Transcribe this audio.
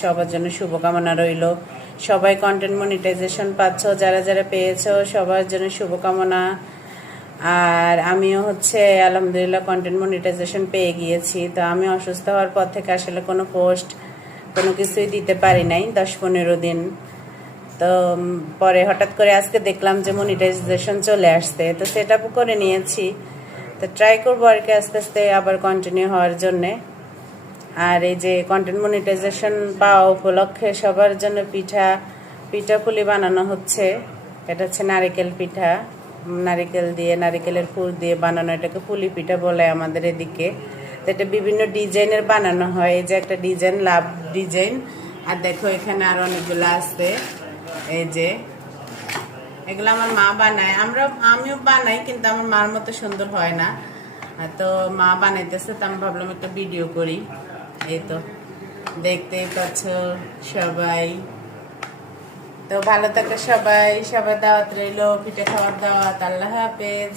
সবার জন্য শুভকামনা রইল। সবাই কন্টেন্ট মনিটাইজেশন পাচ্ছ, যারা যারা পেয়েছো সবার জন্য শুভকামনা। আর আমিও আলহামদুলিল্লাহ কন্টেন্ট মনিটাইজেশন পেয়ে গিয়েছি। তো আমি অসুস্থ হওয়ার পর থেকে আসলে কোনো পোস্ট কোনো কিছুই দিতে পারি নাই 10-15 দিন। তো পরে হঠাৎ করে আজকে দেখলাম যে মনিটাইজেশন চলে আসছে, তো সেট আপ করে নিয়েছি। তো ট্রাই করবো আর কি আস্তে আস্তে আবার কন্টিনিউ হওয়ার জন্যে। আর এই যে কন্টেন্ট মনিটাইজেশন পাওয়া উপলক্ষে সবার জন্য পিঠাপুলি বানানো হচ্ছে। এটা হচ্ছে নারিকেল পিঠা, নারিকেলের পুর দিয়ে বানানো, এটাকে পুলি পিঠা বলে আমাদের এদিকে। তো এটা বিভিন্ন ডিজাইনের বানানো হয়। এই যে একটা ডিজাইন, লাভ ডিজাইন, আর দেখো এখানে আর অনেকগুলো আছে। এই যে এগুলো আমার মা বানায়, আমিও বানাই, কিন্তু আমার মার মতো সুন্দর হয় না। তো মা বানাইতেছে, তো আমি ভাবলাম একটা ভিডিও করি। এই তো দেখতেই পাচ্ছ সবাই। তো ভালো থাকে সবাই, দাওয়াত রইলো, পিঠে খাওয়ার দাওয়াত। আল্লাহ হাফেজ।